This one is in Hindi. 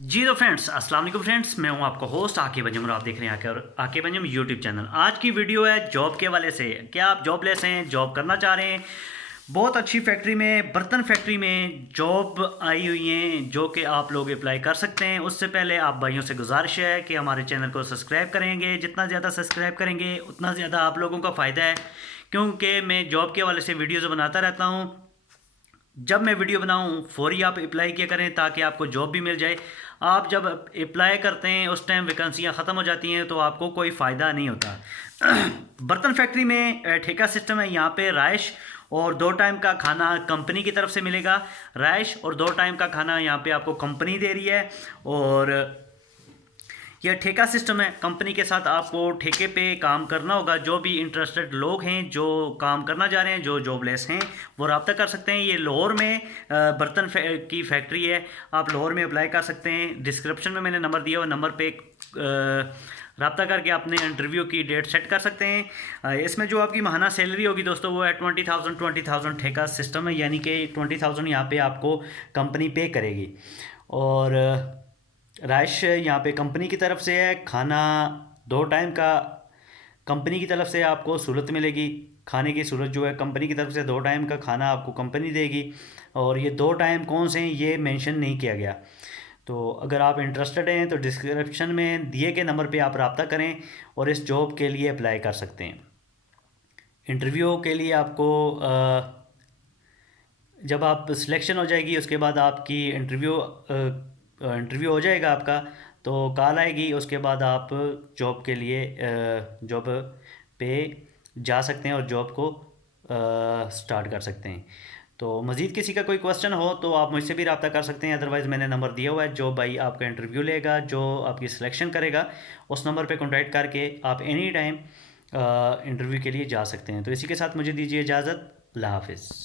जी तो फ्रेंड्स, अस्सलाम वालेकुम फ्रेंड्स, मैं हूं आपका होस्ट आकिब अंजुम और आप देख रहे हैं आकिब अंजुम यूट्यूब चैनल। आज की वीडियो है जॉब के हवाले से। क्या आप जॉबलेस हैं, जॉब करना चाह रहे हैं? बहुत अच्छी फैक्ट्री में, बर्तन फैक्ट्री में जॉब आई हुई हैं जो कि आप लोग अप्लाई कर सकते हैं। उससे पहले आप भाइयों से गुजारिश है कि हमारे चैनल को सब्सक्राइब करेंगे। जितना ज़्यादा सब्सक्राइब करेंगे उतना ज़्यादा आप लोगों का फ़ायदा है, क्योंकि मैं जॉब के हवाले से वीडियोज़ बनाता रहता हूँ। जब मैं वीडियो बनाऊं फौरी आप अप्लाई किया करें ताकि आपको जॉब भी मिल जाए। आप जब अप्लाई करते हैं उस टाइम वैकेंसियां ख़त्म हो जाती हैं तो आपको कोई फ़ायदा नहीं होता। बर्तन फैक्ट्री में ठेका सिस्टम है। यहाँ पे राइश और 2 टाइम का खाना कंपनी की तरफ से मिलेगा। राइश और 2 टाइम का खाना यहाँ पे आपको कंपनी दे रही है। और यह ठेका सिस्टम है। कंपनी के साथ आपको ठेके पे काम करना होगा। जो भी इंटरेस्टेड लोग हैं जो काम करना चाह रहे हैं, जो जॉबलेस हैं, वो रब्ता कर सकते हैं। ये लाहौर में बर्तन की फैक्ट्री है। आप लाहौर में अप्लाई कर सकते हैं। डिस्क्रिप्शन में मैंने नंबर दिया हुआ, नंबर पे रब्ता करके अपने इंटरव्यू की डेट सेट कर सकते हैं। इसमें जो आपकी माहाना सैलरी होगी दोस्तों वो है 20,000 ठेका सिस्टम है, यानी कि 20,000 यहाँ पे आपको कंपनी पे करेगी। और राइश यहाँ पे कंपनी की तरफ से है। खाना 2 टाइम का कंपनी की तरफ से आपको सहूलत मिलेगी। खाने की सहूलत जो है कंपनी की तरफ से, 2 टाइम का खाना आपको कंपनी देगी। और ये 2 टाइम कौन से हैं ये मेंशन नहीं किया गया। तो अगर आप इंटरेस्टेड हैं तो डिस्क्रिप्शन में दिए गए नंबर पे आप रब्ता करें और इस जॉब के लिए अप्लाई कर सकते हैं। इंटरव्यू के लिए आपको जब आप सिलेक्शन हो जाएगी उसके बाद आपकी इंटरव्यू हो जाएगा आपका, तो कॉल आएगी। उसके बाद आप जॉब के लिए जॉब पे जा सकते हैं और जॉब को स्टार्ट कर सकते हैं। तो मज़ीद किसी का कोई क्वेश्चन हो तो आप मुझसे भी रब्ता कर सकते हैं। अदरवाइज़ मैंने नंबर दिया हुआ है। जो भाई आपका इंटरव्यू लेगा, जो आपकी सिलेक्शन करेगा, उस नंबर पे कॉन्टैक्ट करके आप एनी टाइम इंटरव्यू के लिए जा सकते हैं। तो इसी के साथ मुझे दीजिए इजाज़त। अल्लाह हाफिज़।